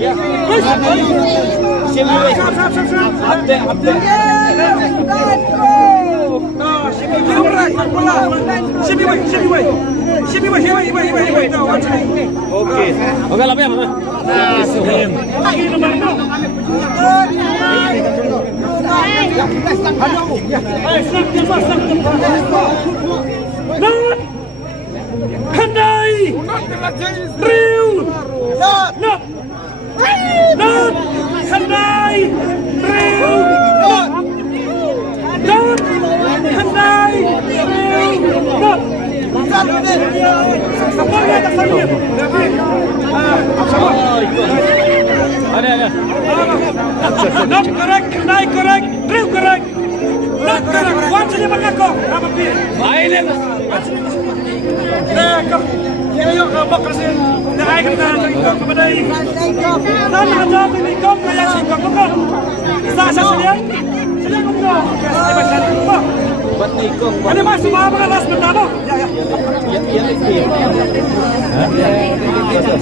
Oke, lapnya apa? Handai, Riu, Not, Handai, Riu, Not, Handai, Riu, Not. Ada. Not correct, Handai correct, Riu correct. Not correct. What's the name of Apa pilih? Lain. Yo bakal sih. Dah akan dah ikut kepada ini. Nama ada ini kau kaya sih kau kau. Saya sedia. Sedia kau kau. Kasih baca kau. Buat ikut. Ini masuk apa kelas pertama? Ya.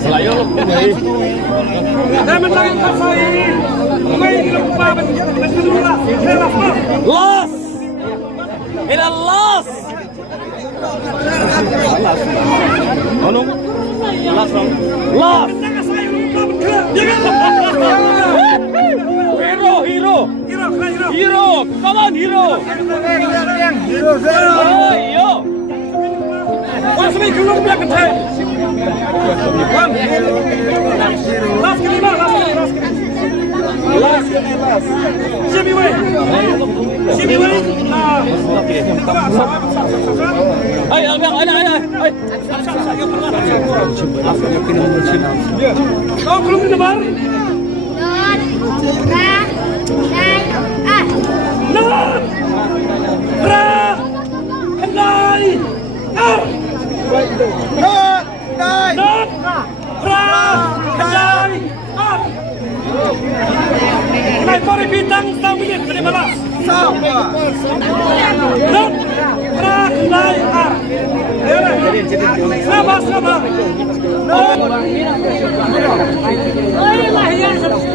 Selayu. Dah menang kasai. Main di lupa bersedulur. Loss. It a loss. Lost. Hero. Come on, hero. Ayo. What's me belum dia kecil. Last kelima. Jimmy Way. Ay, Albiang, ay. Kau belum dinebar? Not. Ra. Handai. Not. Ra. Handai. Naik pori bintang 1 menit ke 15. Not. Ra. Handai. Sabar. Oh, lahir 100